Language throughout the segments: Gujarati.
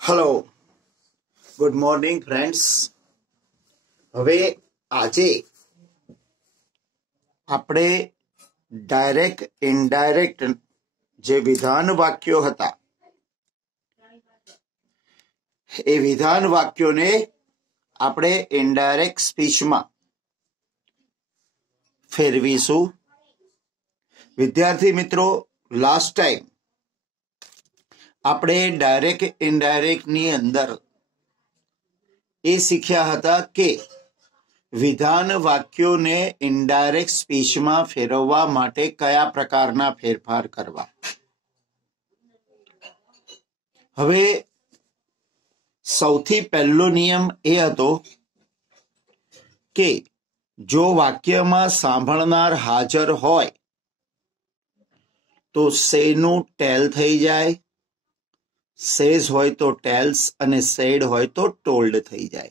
Hello, good morning friends. હવે આજે આપણે ડાયરેક્ટ ઇનડાયરેક્ટ જે વિધાન વાક્યો હતા એ વિધાન વાક્યોને આપણે ઇનડાયરેક્ટ સ્પીચમાં ફેરવીશું। વિદ્યાર્થી મિત્રો, લાસ્ટ ટાઈમ આપણે ડાયરેક્ટ ઇનડાયરેક્ટની અંદર એ શીખ્યા હતા કે વિધાન વાક્યોને ઇનડાયરેક્ટ સ્પીચમાં ફેરવવા માટે કયા પ્રકારના ફેરફાર કરવા। હવે સૌથી પહેલો નિયમ એ હતો કે જો વાક્યમાં સાંભળનાર હાજર હોય તો સેનું ટેલ થઈ જાય, સેઝ હોય તો ટેલ્સ અને સેડ હોય તો ટોલ્ડ થઈ જાય।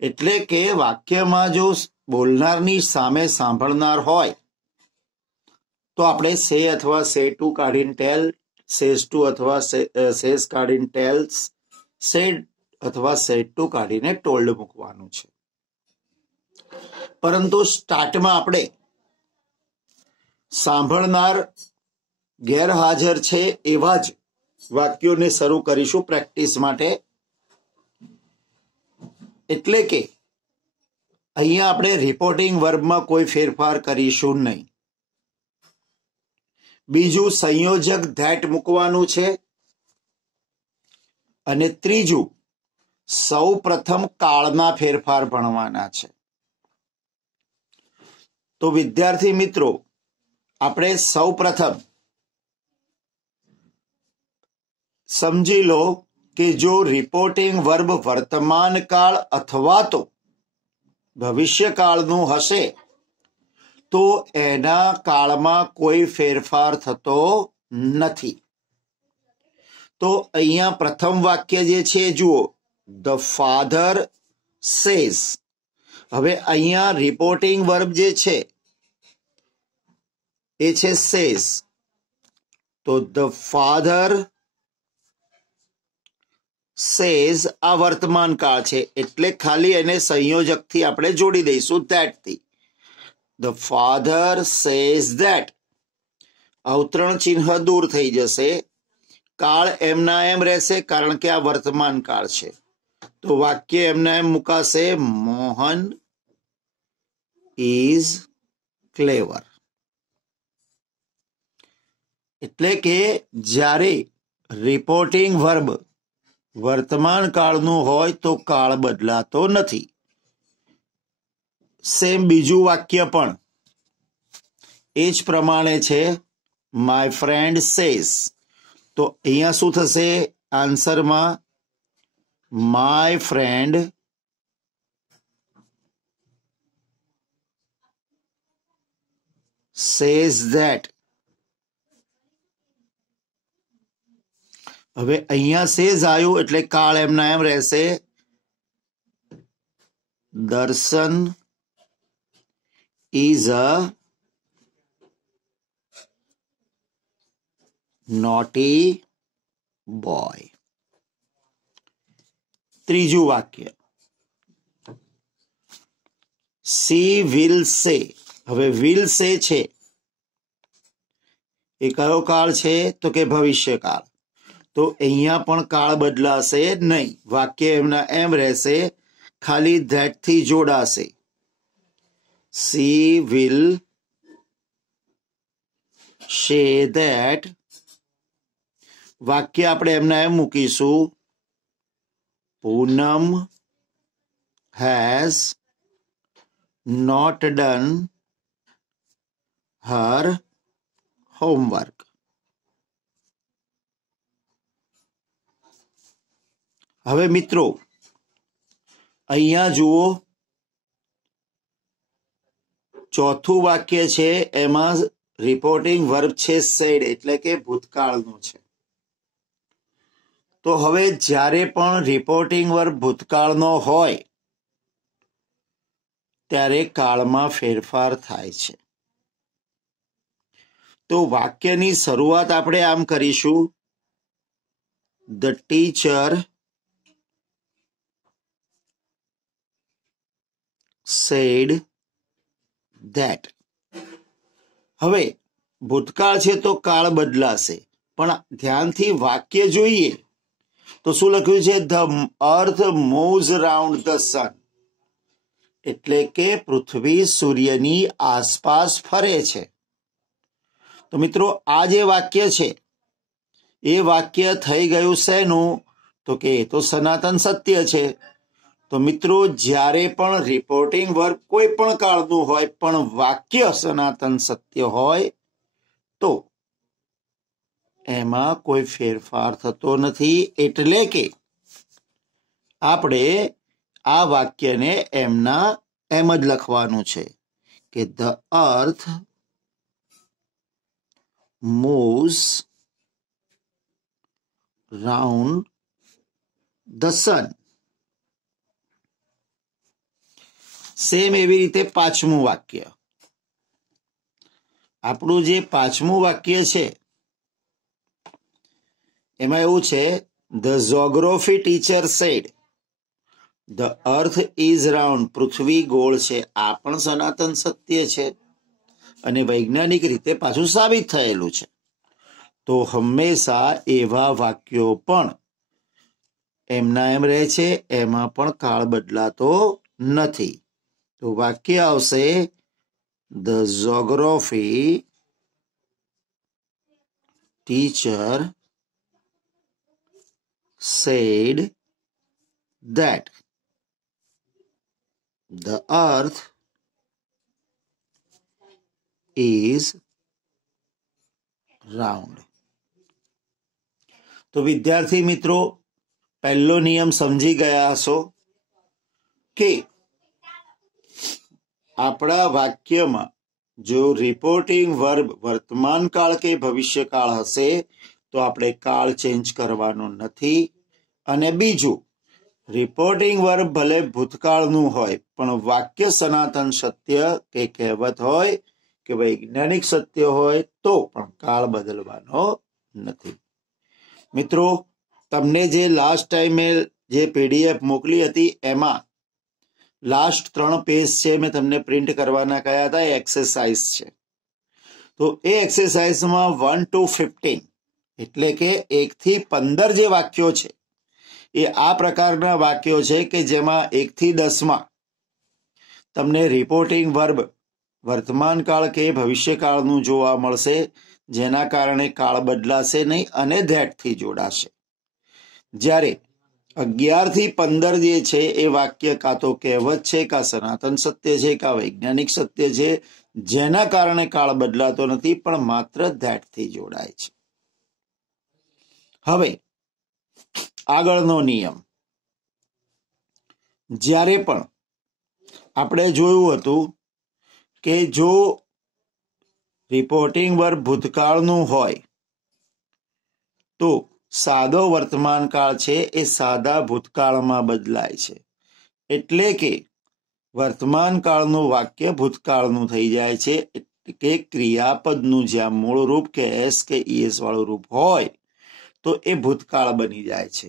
એટલે કે વાક્યમાં જો બોલનારની સામે સાંભળનાર હોય તો આપણે સે અથવા સે ટુ કાઢીને ટેલ, સેઝ ટુ અથવા સેઝ કાઢીને ટેલ્સ, સેડ અથવા સેડ ટુ કાઢીને ટોલ્ડ મૂકવાનું છે। પરંતુ સ્ટાર્ટમાં આપણે સાંભળનાર ગેરહાજર છે એવા જ વાક્યોને શરૂ કરીશું પ્રેક્ટિસ માટે। એટલે કે અહીંયા આપણે રિપોર્ટિંગ વર્બમાં કોઈ ફેરફાર કરીશું નહીં। બીજું સંયોજક ધેટ મૂકવાનું છે અને ત્રીજું સૌ પ્રથમ કાળના ફેરફાર ભણવાના છે। તો વિદ્યાર્થી મિત્રો, આપણે સૌ પ્રથમ સમજી લો કે જો રિપોર્ટિંગ વર્બ વર્તમાન કાળ અથવા તો ભવિષ્યકાળનું હશે તો એના કાળમાં કોઈ ફેરફાર થતો નથી। તો અહીંયા પ્રથમ વાક્ય જે છે જુઓ, ધ ફાધર સેઝ। હવે અહીંયા રિપોર્ટિંગ વર્બ જે છે એ છે સેઝ, તો ધ ફાધર સેઝ આ વર્તમાન કાળ છે એટલે ખાલી એને સંયોજકથી આપણે જોડી દઈશું ધેટ થી। ધ ફાધર સેઝ ધેટ, અવતરણ ચિહ્ન દૂર થઈ જશે, કાળ એમના એમ રહેશે કારણ કે આ વર્તમાન કાળ છે। તો વાક્ય એમના એમ મુકાશે, મોહન ઇઝ ક્લેવર। એટલે કે જ્યારે રિપોર્ટિંગ વર્બ વર્તમાન કાળનું હોય તો કાળ બદલાતો નથી। સેમ બીજું વાક્ય પણ એ જ પ્રમાણે છે, માય ફ્રેન્ડ સેઝ। તો અહીંયા શું થશે આન્સરમાં, માય ફ્રેન્ડ સેઝ ધેટ। હવે અહીંયા સેઝ આવ્યું એટલે કાળ એમના એમ રહેશે, દર્શન ઇઝ અ નોટી બોય। ત્રીજું વાક્ય, સી વિલ સે। હવે વિલ સે છે એ કયો કાળ છે તો કે ભવિષ્યકાળ। તો અહીંયા પણ કાળ બદલાશે નહીં, વાક્ય એમના એમ રહેશે, ખાલી ધેટ થી જોડાશે, સી વિલ સે ધેટ। વાક્ય આપણે એમના એમ મૂકીશું, Poonam has not done her homework. હવે મિત્રો અહીંયા જુઓ, ચોથું વાક્ય છે એમાં રિપોર્ટિંગ વર્બ છે સેડ એટલે કે ભૂતકાળનું છે। તો હવે જ્યારે પણ રિપોર્ટિંગ વર્બ ભૂતકાળનો હોય ત્યારે કાળમાં ફેરફાર થાય છે। તો વાક્યની શરૂઆત આપણે આમ કરીશું, the teacher said that. હવે ભૂતકાળ છે તો કાળ બદલાશે, પણ ધ્યાનથી વાક્ય જોઈએ તો શું લખ્યું છે? The earth moves round the સન, એટલે કે પૃથ્વી સૂર્યની આસપાસ ફરે છે. તો મિત્રો આ જે વાક્ય છે એ વાક્ય થઈ ગયું શેનું? તો કે એ તો સનાતન સત્ય છે. તો મિત્રો જ્યારે પણ રિપોર્ટિંગ વર્ક કોઈ પણ કાળનું હોય પણ વાક્ય સનાતન સત્ય હોય તો એમાં કોઈ ફેરફાર થતો નથી. એટલે કે આપણે આ વાક્યને એમના એમ જ લખવાનું છે કે the earth moves round the sun. Same એવી રીતે પાંચમું વાક્ય, આપણું જે પાંચમું વાક્ય છે એમાં એવું છે the geography teacher said the earth is round, પૃથ્વી ગોળ છે. આ પણ સનાતન સત્ય છે અને વૈજ્ઞાનિક રીતે પાછું સાબિત થયેલું છે. તો હંમેશા એવા વાક્યો પણ એમના એમ રહે છે, એમાં પણ કાળ બદલાતો નથી. તો વાક્ય આવશે the geography teacher said that the earth is round. તો વિદ્યાર્થી મિત્રો પહેલો નિયમ સમજી ગયા હશો કે આપણા વાક્યમાં જો રિપોર્ટિંગ વર્બ વર્તમાન કાળ કે ભવિષ્યકાળ હશે તો આપણે કાળ ચેન્જ કરવાનો નથી. અને બીજું, રિપોર્ટિંગ વર્બ ભલે ભૂતકાળનું હોય પણ વાક્ય સનાતન સત્ય કે કહેવત હોય કે વૈજ્ઞાનિક સત્ય હોય તો પણ કાળ બદલવાનો નથી. મિત્રો તમને જે લાસ્ટ ટાઈમે જે પીડીએફ મોકલી હતી એમાં લાસ્ટ 3 પેજ છે, મેં તમને પ્રિન્ટ કરવાના કહ્યા હતા, એ એક્સરસાઇઝ છે. તો એ એક્સરસાઇઝમાં 1 to 15 એટલે કે 1 થી 15 જે વાક્યો છે એ આ પ્રકારના વાક્યો છે કે જેમાં 1 થી 10માં તમને રિપોર્ટિંગ વર્બ વર્તમાન કાળ કે ભવિષ્યકાળનું જોવા મળશે, જેના કારણે કાળ બદલાશે નહીં અને ધેટ થી જોડાશે. જ્યારે 11 થી 15 જે છે એ વાક્ય કાં તો કહેવત છે, કાં સનાતન સત્ય છે, કાં વૈજ્ઞાનિક સત્ય છે, જેના કારણે કાળ બદલાતો નથી પણ માત્ર ધેટ થી જોડાય છે. હવે આગળનો નિયમ, જ્યારે પણ આપણે જોયું હતું કે જો રિપોર્ટિંગ વર્બ ભૂતકાળનું હોય તો સાદો વર્તમાન કાળ છે એ સાદા ભૂતકાળમાં બદલાય છે. એટલે કે વર્તમાન કાળનું વાક્ય ભૂતકાળનું થઈ જાય છે. એટલે કે ક્રિયાપદનું જ્યાં મૂળ રૂપ કે એસ કે ઈએસ વાળું રૂપ હોય તો એ ભૂતકાળ બની જાય છે.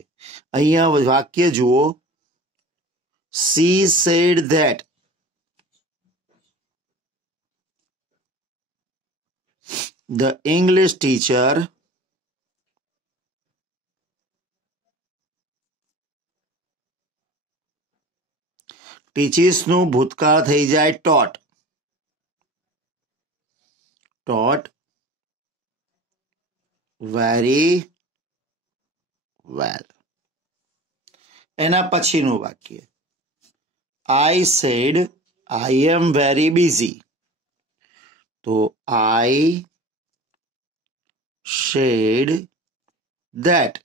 અહીંયા વાક્ય જુઓ, she said that the English teacher teaches નું ભૂતકાળ થઈ જાય taught, taught very well. એના પછીનું વાક્ય, I said I am very busy. તો I said that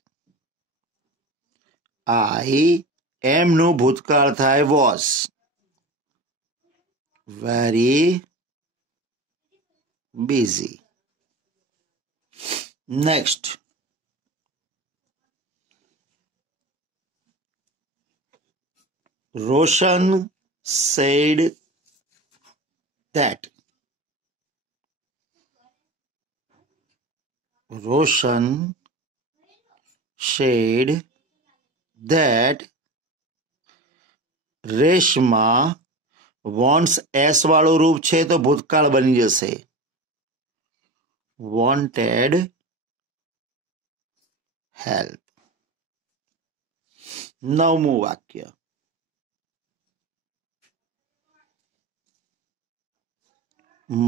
I am નું ભૂતકાળ થાય was, very busy. Next, Roshan said that. Roshan said that Reshma wants S વાળું રૂપ છે તો ભૂતકાળ બની જશે wanted help. નવમું વાક્ય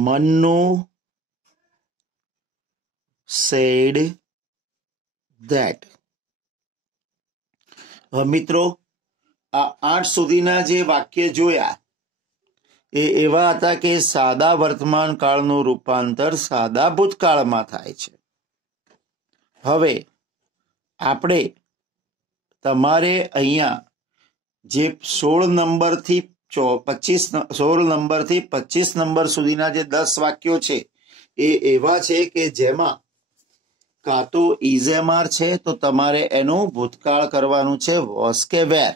મન્નુ said that. હવે મિત્રો આ 8 સુધીના જે વાક્ય જોયા એ એવા હતા કે સાદા વર્તમાન કાળનું રૂપાંતર સાદા ભૂતકાળમાં થાય છે. હવે આપણે તમારે અહીંયા જે 16 નંબરથી 25 નંબર સુધીના જે 10 વાક્યો છે એ એવા છે કે જેમાં કાં તો ઇઝેમાર છે તો તમારે એનું ભૂતકાળ કરવાનું છે વોસ કે વેર,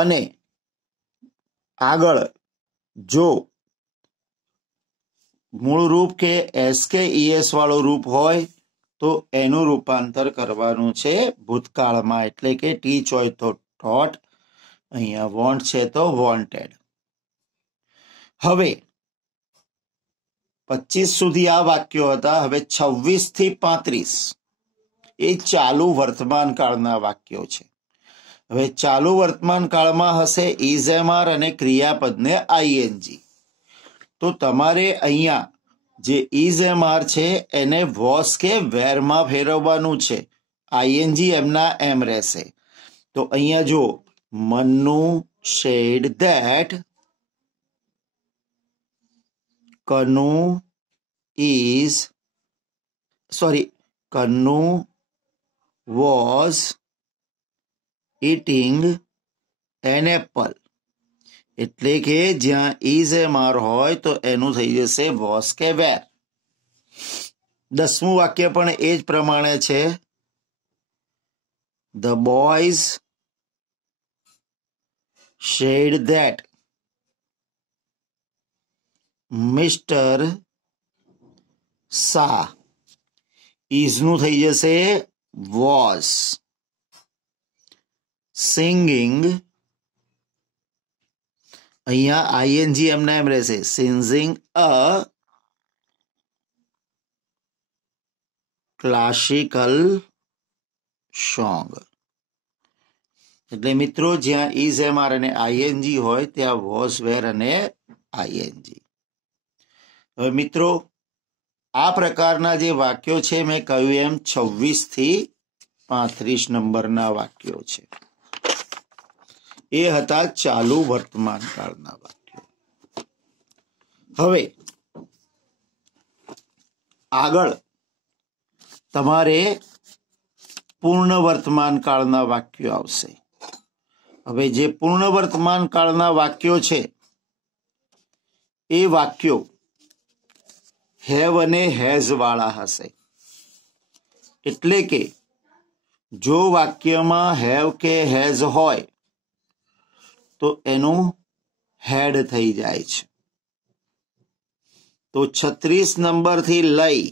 અને આગળ જો મૂળ રૂપ કે એસ કે ઈએસ વાળું રૂપ હોય તો એનું રૂપાંતર કરવાનું છે ભૂતકાળમાં, એટલે કે ટીચ હોય તો ટોટ, અહીંયા વોન્ટ છે તો વોન્ટેડ. હવે 25 સુધી આ વાક્યો હતા. હવે 26 થી 35 એ ચાલુ વર્તમાન કાળના વાક્યો છે. હવે ચાલુ વર્તમાન કાળમાં હશે ઇઝેમાર અને ક્રિયાપદને આઈએનજી. તો તમારે અહીંયા જે ઇઝેમાર છે એને વોસ કે વેરમાં ફેરવવાનું છે. આઈએનજી એમના એમ રહેશે. તો અહીંયા જો Mannu said that Kanu was eating an apple. એટલે કે જ્યાં ઇઝેમાર હોય તો એનું થઈ જશે વોસ કે વેર. 10મું વાક્ય પણ એ જ પ્રમાણે છે. The boys said that Mr. Shah. ઇઝનું થઈ જશે was singing. અહીંયા આઈએનજી એમના એમ રહેશે singing a classical song. એટલે મિત્રો જ્યાં ઇઝેમાર અને આઈએનજી હોય ત્યાં વોઝ વેર અને આઈએનજી. હવે મિત્રો આ પ્રકારના જે વાક્યો છે મેં કહ્યું એમ 26 થી 35 નંબરના વાક્યો છે. એ હતા ચાલુ વર્તમાન કાળના વાક્યો. હવે આગળ તમારે પૂર્ણ વર્તમાન કાળના વાક્યો આવશે. હવે જે પૂર્ણ વર્તમાન કાળના વાક્યો છે એ વાક્યો હેવ અને હેઝ વાળા હશે. એટલે કે જો વાક્યમાં હેવ કે હેઝ હોય તો એનું હેડ થઈ જાય છે. તો 36 નંબરથી લઈ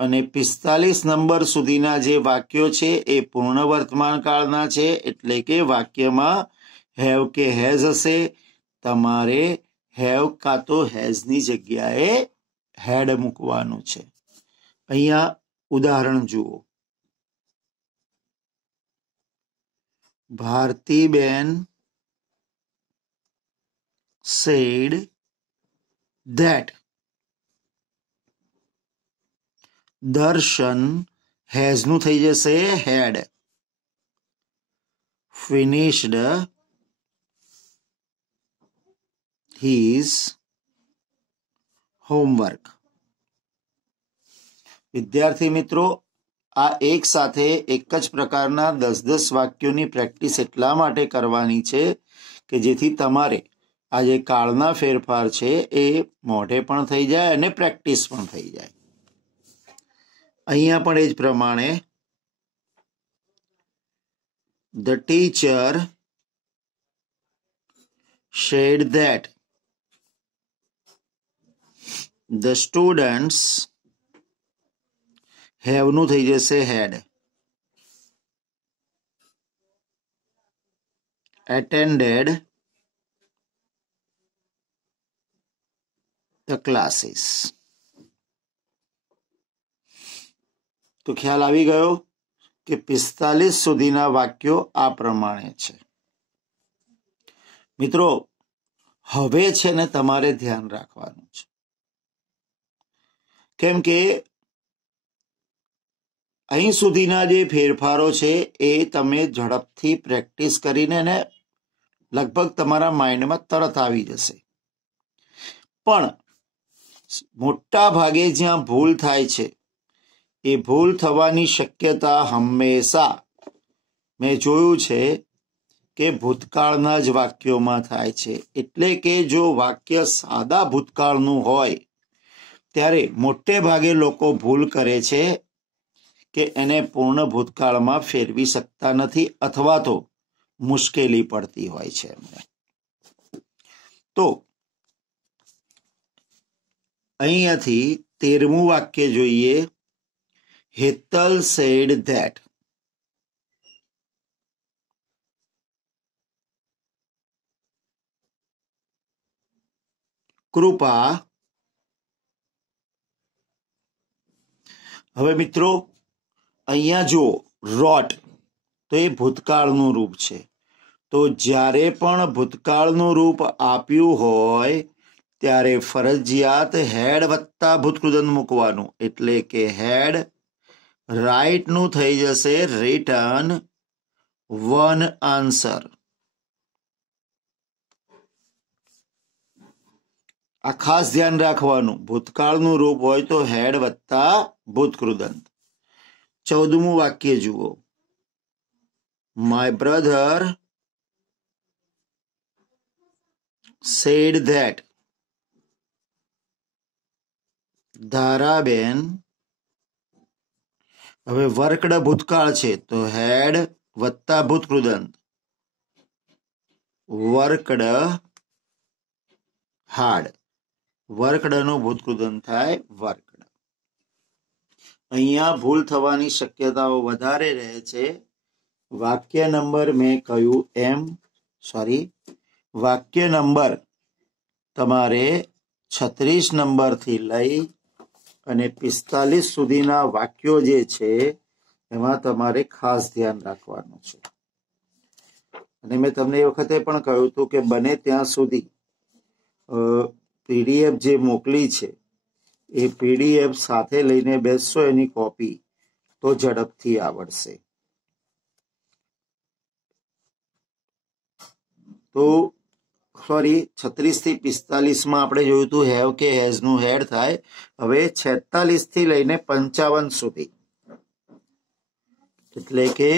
અને 45 નંબર સુધીના જે વાક્યો છે એ પૂર્ણ વર્તમાન કાળના છે. એટલે કે વાક્યમાં હેવ કે હેઝ હશે. તમારે હેવ કાં તો હેઝની જગ્યાએ હેડ મૂકવાનું છે. અહીંયા ઉદાહરણ જુઓ. ભારતીબેન said that દર્શન હેઝનું થઈ જશે હેડ finished his homework. વિદ્યાર્થી મિત્રો આ એક સાથે એક જ પ્રકારના 10-10 વાક્યોની પ્રેક્ટિસ એટલા માટે કરવાની છે કે જેથી તમારે આ જે કાળના ફેરફાર છે એ મોઢે પણ થઈ જાય અને પ્રેક્ટિસ પણ થઈ જાય. અહીંયા પણ એ જ પ્રમાણે the teacher said that the students have નું થઈ જશે હેડ. Attended the classes. તો ખ્યાલ આવી ગયો કે 45 સુધીના વાક્યો આ પ્રમાણે છે. મિત્રો, હવે છે ને તમારે ધ્યાન રાખવાનું છે, કેમ કે અહીં સુધીના જે ફેરફારો છે એ તમે ઝડપથી પ્રેક્ટિસ કરીને ને લગભગ તમારા માઇન્ડમાં તરત આવી જશે. પણ મોટા ભાગે જ્યાં ભૂલ થાય છે એ ભૂલ થવાની શક્યતા હંમેશા મેં જોયું છે કે ભૂતકાળના જ વાક્યોમાં થાય છે. એટલે કે જો વાક્ય સાદા ભૂતકાળનું હોય ત્યારે મોટે ભાગે લોકો ભૂલ કરે છે કે એને પૂર્ણ ભૂતકાળમાં ફેરવી શકતા નથી અથવા તો મુશ્કેલી પડતી હોય છે એમને. તો અહીંયાથી 13મું વાક્ય જોઈએ. Hetal said that. કૃપા. હવે મિત્રો અહીંયા જુઓ, રોટ તો એ ભૂતકાળનું રૂપ છે. તો જ્યારે પણ ભૂતકાળનું રૂપ આપ્યું હોય ત્યારે ફરજિયાત હેડ વત્તા ભૂતકૃદંત મૂકવાનું. એટલે કે હેડ રાઇટ નું થઈ જશે રિટર્ન વન આન્સર. આ ખાસ ધ્યાન રાખવાનું, ભૂતકાળનું રૂપ હોય તો હેડ વત્તા ભૂતકૃદંત. 14મું વાક્ય જુઓ. My brother said that. ધારાબેન. હવે વર્કડ ભૂતકાળ છે તો હેડ વત્તા ભૂતકૃદંત. Worked hard. વર્કડનું ભૂતકૃદંત થાય વર્કડ. અહીંયા ભૂલ થવાની શક્યતાઓ વધારે રહે છે. વાક્ય નંબર મેં કહ્યું વાક્ય નંબર તમારે 36 નંબરથી લઈ અને 45 સુધીના વાક્યો જે છે એમાં તમારે ખાસ ધ્યાન રાખવાનું છે. અને મેં તમને એ વખતે પણ કહ્યું હતું કે બને ત્યાં સુધી પીડીએફ જે મોકલી છે એ પીડીએફ સાથે લઈને બેસશો, એની કોપી, તો ઝડપથી આવડશે. તો 36 થી 45 આપણે જોયું હતું હેવ કે હેઝ નું હેડ થાય. હવે 46 થી લઈને 55 સુધી, એટલે કે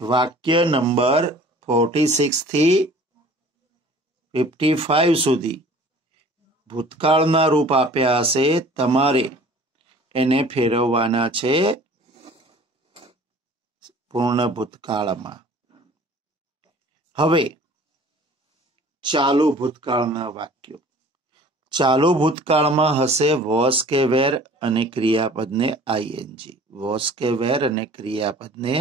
વાક્ય નંબર 46 થી 55 સુધી ભૂતકાળના રૂપ આપ્યા હશે, તમારે એને ફેરવવાના છે પૂર્ણ ભૂતકાળમાં. હવે ચાલુ ભૂતકાળના વાક્યો. ચાલુ ભૂતકાળમાં હશે વોસ કે વેર અને ક્રિયાપદને આઈએનજી. વોસ કે વેર અને ક્રિયાપદને.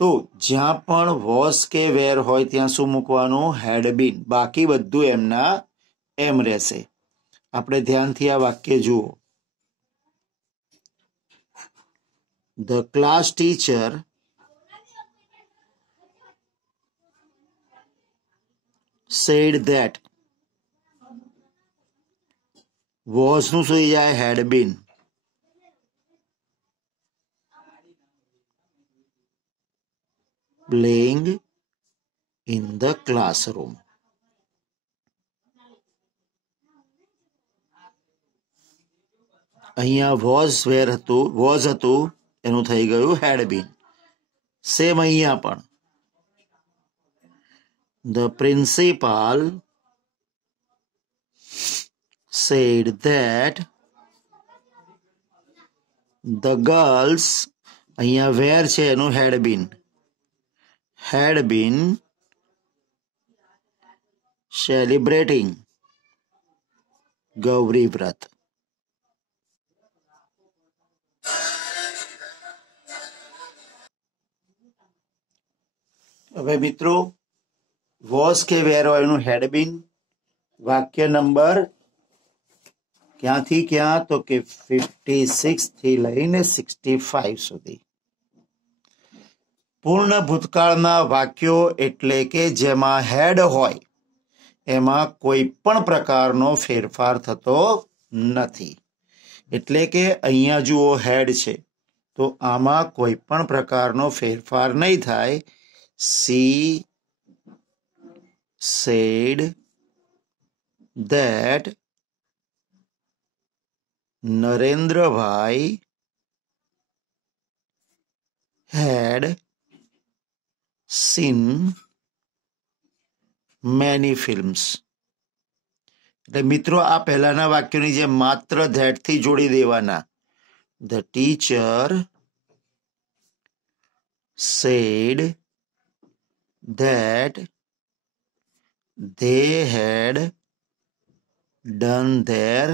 તો જ્યાં પણ વોસ કે વેર હોય ત્યાં શું મૂકવાનું? હેડ બીન. બાકી બધું એમના એમ રહેશે. આપણે ધ્યાનથી આ વાક્ય જુઓ. The class teacher said that. was નું સુઈ જાય had been. playing in the classroom. અહીંયા was where હતું, was હતું એનું થઈ ગયું had been. સેમ અહીંયા પણ the principal said that the girls, અહીંયા where છે એનું had been celebrating ગૌરી વ્રત. હવે મિત્રો વોઝ કે વેર વાળું હેડ બીન વાક્ય નંબર ક્યાંથી ક્યાં તો કે 56 થી લઈને 65 સુધી. પૂર્ણ ભૂતકાળના વાક્યો એટલે કે જેમાં હેડ હોય એમાં કોઈ પણ પ્રકારનો ફેરફાર થતો નથી. એટલે કે અહીંયા જુઓ હેડ છે તો આમાં કોઈ પણ પ્રકારનો ફેરફાર નહીં થાય. C sad that Narendrabhai had seen many films. એટલે મિત્રો આ પહેલાના વાક્યોની જે માત્ર ધેટ થી જોડી દેવાના. The teacher said that they had done their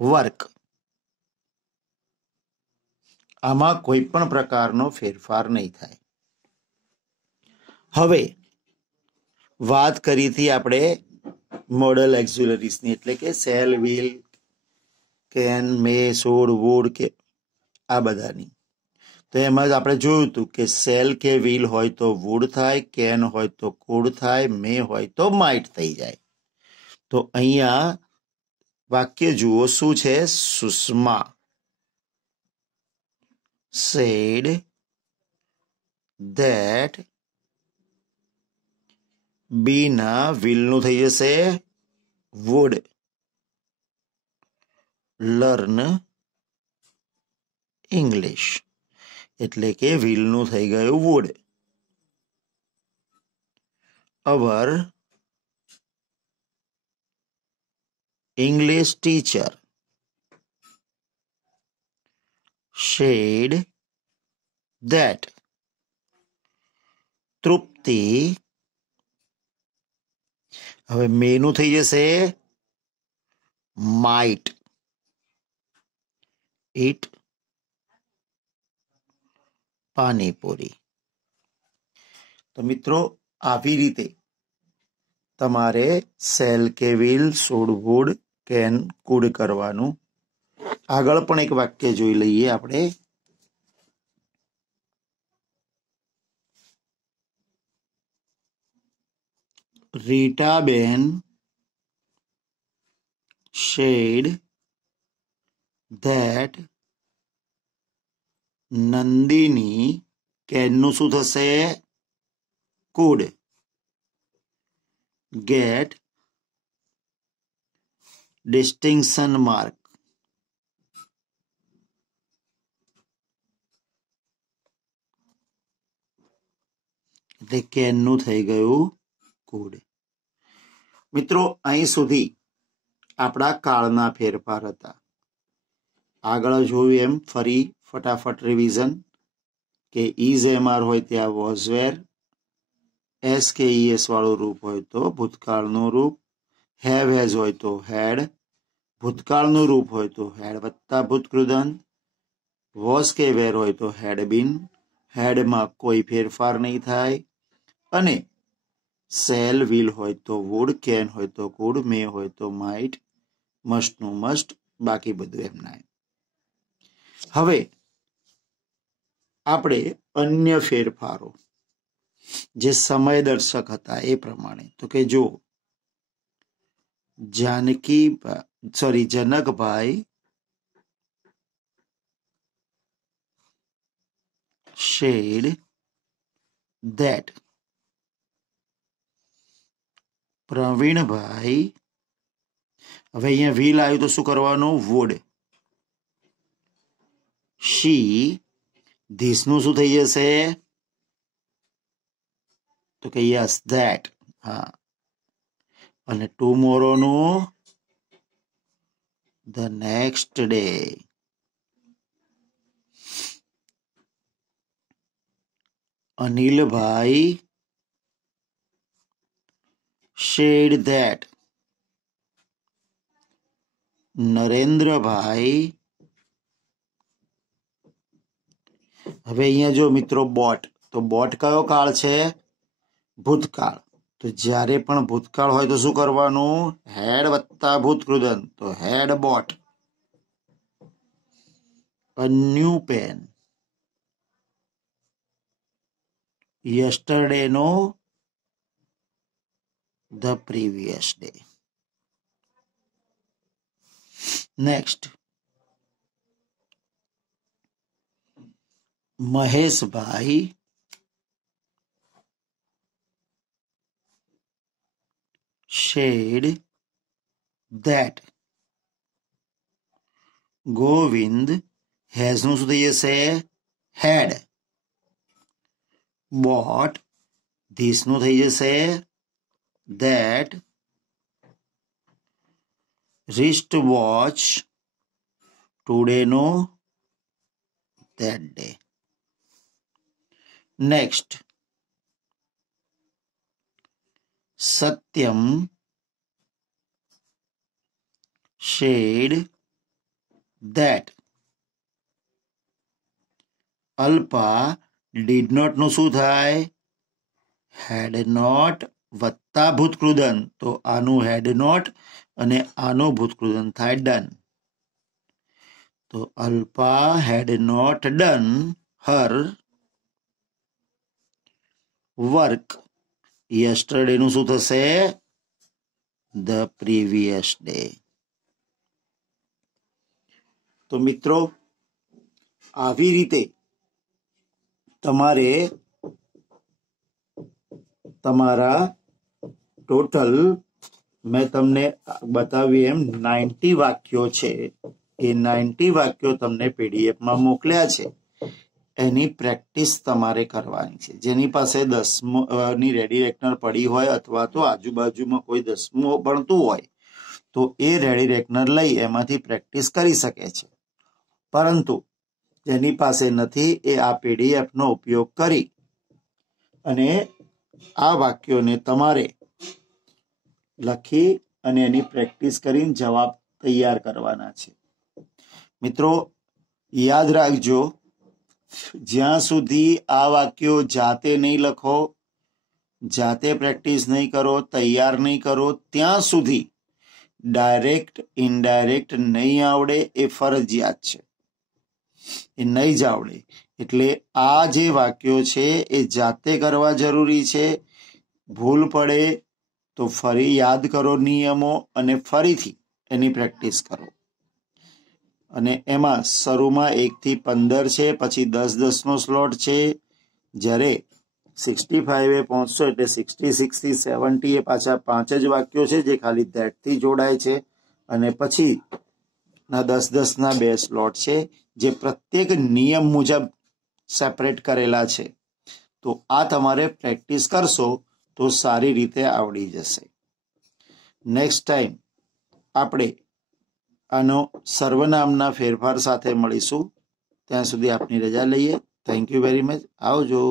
work. આમાં કોઈ પણ પ્રકારનો ફેરફાર નહીં થાય. હવે વાત કરી હતી આપણે મોડલ એક્ઝ્યુલરીઝની, એટલે કે shall, will, can, may, should, would કે આ બધાની. તો એમાં જ આપણે જોયું હતું કે સેલ કે વિલ હોય તો વુડ થાય, કેન હોય તો કુડ થાય, મે હોય તો માઇટ થઈ જાય. તો અહીંયા વાક્ય જુઓ શું છે. સુષ્મા said that બીના વિલનું થઈ જશે would learn English. એટલે કે વિલનું થઈ ગયું would. Our English teacher said that તૃપ્તિ, હવે મેનું થઈ જશે might eat પાણીપુરી. તો મિત્રો આવી રીતે તમારે સેલ કે will, should, would, can, could કરવાનું. આગળ પણ એક વાક્ય જોઈ લઈએ આપણે. રીટાબેન said that નંદિની, કેનનું શું થશે could get distinction mark. એટલે કેનનું થઈ ગયું could. મિત્રો અહીં સુધી આપણા કાળના ફેરફાર હતા. આગળ જોયું એમ ફરી ફટાફટ રિવિઝન કે ઇઝ એમઆર હોય ત્યાં વોઝ વેર, એસ કે ઈએસ વાળું રૂપ હોય તો ભૂતકાળનું રૂપ, હેવ હેઝ હોય તો હેડ, ભૂતકાળનું રૂપ હોય તો હેડ વત્તા ભૂતકૃદંત, વોઝ કે વેર હોય તો હેડ બીન, હેડમાં કોઈ ફેરફાર નહીં થાય, અને સેલ, વિલ હોય તો વુડ, કેન હોય તો કુડ, મે હોય તો માઇટ, મસ્ટનું મસ્ટ, બાકી બધું એમના એમ. હવે આપણે અન્ય ફેરફારો જે સમય દર્શક હતા એ પ્રમાણે. તો કે જો જનકભાઈ said that પ્રવીણભાઈ, હવે અહીંયા વિલ આવ્યું તો શું કરવાનું would. she, ધીસનું શું થઈ જશે તો કે યસ that. હા, અને ટુમોરોનું the next day. Anilbhai said that Narendrabhai, હવે અહીંયા જો મિત્રો બોટ, તો બોટ કયો કાળ છે? ભૂતકાળ. તો જ્યારે પણ ભૂતકાળ હોય તો શું કરવાનું? હેડ વત્તા ભૂતકૃદંત. તો had bought a new pen yesterday, no, the previous day. Next, Maheshbhai said that Govind has નું શું થઈ જશે? had. bought this નું થઈ જશે that. wristwatch today, no, that day. Next, Satyam said that Alpa did not નું શું થાય? had not વત્તા ભૂતકૃદંત. તો આનું had not અને આનું ભૂતકૃદંત થાય done. તો Alpa had not done her work yesterday નું શું થશે? the previous day. તો મિત્રો આવી રીતે તમારે તમારા ટોટલ મેં તમને બતાવ્યું એમ 90 વાક્યો છે. એ 90 વાક્યો તમને પીડીએફમાં મોકલ્યા છે. એની પ્રેક્ટિસ તમારે કરવાની છે. જેની પાસે 10ની રેડી રેકનર પડી હોય અથવા તો આજુબાજુમાં કોઈ 10મું ભણતું હોય તો એ રેડી રેકનર લઈ એમાંથી પ્રેક્ટિસ કરી શકે છે. પરંતુ જેની પાસે નથી એ આ પીડીએફનો ઉપયોગ કરી અને આ વાક્યોને તમારે લખી અને એની પ્રેક્ટિસ કરીને જવાબ તૈયાર કરવાના છે. મિત્રો યાદ રાખજો, જ્યાં સુધી આ વાક્યો જાતે નહીં લખો, જાતે પ્રેક્ટિસ નહીં કરો, તૈયાર નહીં કરો, ત્યાં સુધી ડાયરેક્ટ ઇનડાયરેક્ટ નહીં આવડે. એ ફરજિયાત છે, એ નહીં જ આવડે. એટલે આ જે વાક્યો છે એ જાતે કરવા જરૂરી છે. ભૂલ પડે તો ફરી યાદ કરો નિયમો અને ફરીથી એની પ્રેક્ટિસ કરો. અને એમાં શરૂમાં 1 થી 15 છે, પછી 10-10નો સ્લોટ છે. જ્યારે 65 એ પહોંચશો એટલે 66 થી 70 એ પાછા 5 જ વાક્યો છે જે ખાલી ધેટથી જોડાય છે. અને પછી ના 10-10ના 2 સ્લોટ છે જે પ્રત્યેક નિયમ મુજબ સેપરેટ કરેલા છે. તો આ તમારે પ્રેક્ટિસ કરશો તો સારી રીતે આવડી જશે. નેક્સ્ટ ટાઈમ આપણે આનો સર્વનામના ફેરફાર સાથે મળીશું. ત્યાં સુધી આપની રજા લઈએ. Thank you very much. આવજો.